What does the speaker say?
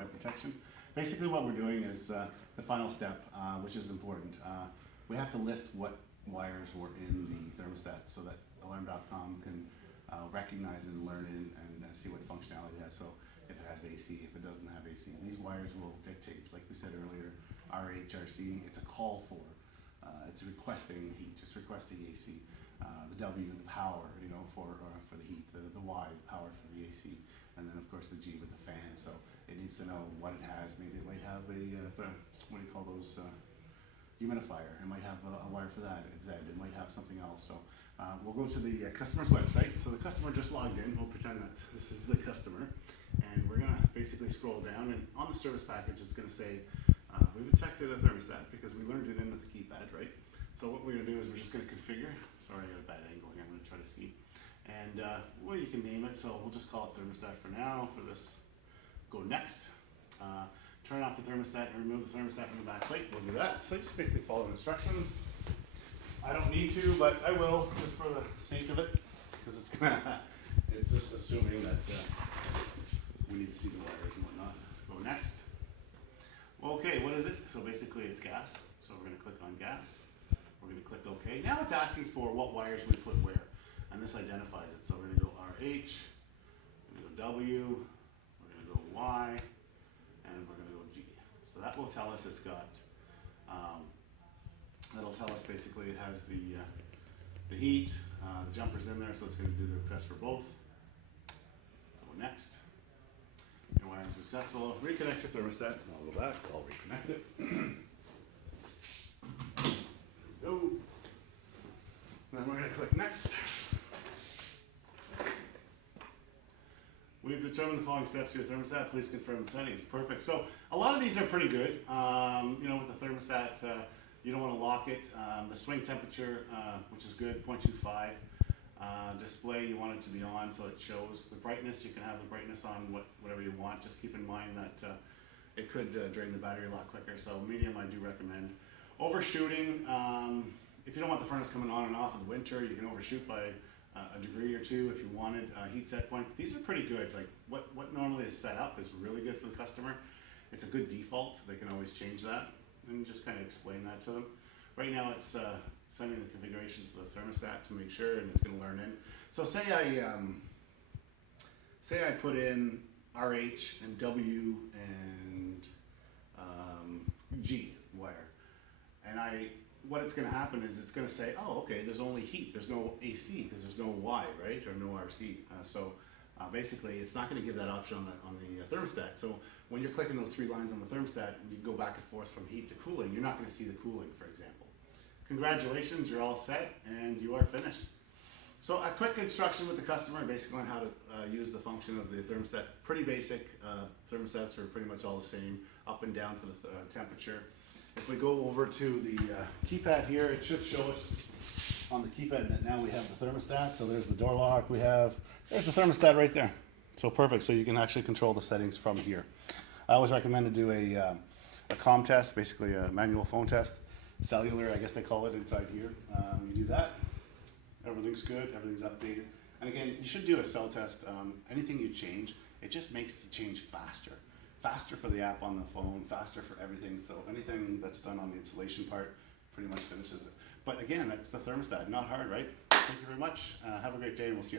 fire protection. Basically what we're doing is the final step, which is important. We have to list what wires were in the thermostat so that alarm.com can recognize and learn it and see what functionality it has. So if it has AC, if it doesn't have AC. These wires will dictate, like we said earlier, RH, RC, it's a call for. It's requesting heat, just requesting AC. The W, the power, you know, for the heat. The Y, the power for the AC. And then of course the G with the fan. So it needs to know what it has. Maybe it might have a, what do you call those, humidifier. It might have a wire for that. It's Z. It might have something else. So we'll go to the customer's website. So the customer just logged in. We'll pretend that this is the customer. And we're going to basically scroll down. And on the service package, it's going to say, we've detected a thermostat because we learned it in with the keypad, right? So what we're going to do is we're just going to configure. Sorry, I got a bad angle here. I'm going to try to see. And well, you can name it. So we'll just call it thermostat for now. For this, go next. Turn off the thermostat and remove the thermostat from the back plate. We'll do that. So just basically follow the instructions. I don't need to, but I will just for the sake of it, because it's gonna. It's just assuming that we need to see the wires and whatnot. Go next. Well, okay, what is it? So basically, it's gas. So we're gonna click on gas. We're gonna click OK. Now it's asking for what wires we put where, and this identifies it. So we're gonna go RH. We're gonna go W. We're gonna go Y. And we're going to go G. So that will tell us it's got, that'll tell us basically it has the heat, the jumper's in there, so it's going to do the request for both. Go next. Your wiring is successful. Reconnect your thermostat. I'll go back. I'll reconnect it. There we go. Then we're going to click next. We've determined the following steps to your thermostat. Please confirm the settings. Perfect. So a lot of these are pretty good. You know, with the thermostat, you don't want to lock it. The swing temperature, which is good, 0.25. Display, you want it to be on so it shows the brightness. You can have the brightness on whatever you want. Just keep in mind that it could drain the battery a lot quicker. So medium, I do recommend. Overshooting, if you don't want the furnace coming on and off in the winter, you can overshoot by a degree or two if you wanted. Heat set point, these are pretty good. Like what normally is set up is really good for the customer. It's a good default. They can always change that and just kind of explain that to them. Right now it's sending the configurations to the thermostat to make sure, and it's going to learn in. So say I put in RH and W and G wire, and what it's going to happen is it's going to say, oh, okay, there's only heat. There's no AC because there's no Y, right, or no RC. Basically, it's not going to give that option on the thermostat. So when you're clicking those three lines on the thermostat, you go back and forth from heat to cooling. You're not going to see the cooling, for example. Congratulations, you're all set, and you are finished. So a quick instruction with the customer, basically on how to use the function of the thermostat. Pretty basic. Thermostats are pretty much all the same, up and down for the temperature. If we go over to the keypad here, it should show us on the keypad that now we have the thermostat. So there's the door lock. There's the thermostat right there. So perfect. So you can actually control the settings from here. I always recommend to do a comm test, basically a manual phone test. Cellular, I guess they call it inside here. You do that. Everything's good. Everything's updated. And again, you should do a cell test. Anything you change, it just makes the change faster. Faster for the app on the phone, faster for everything. So anything that's done on the installation part pretty much finishes it. But again, that's the thermostat. Not hard, right? Thank you very much. Have a great day, and we'll see you on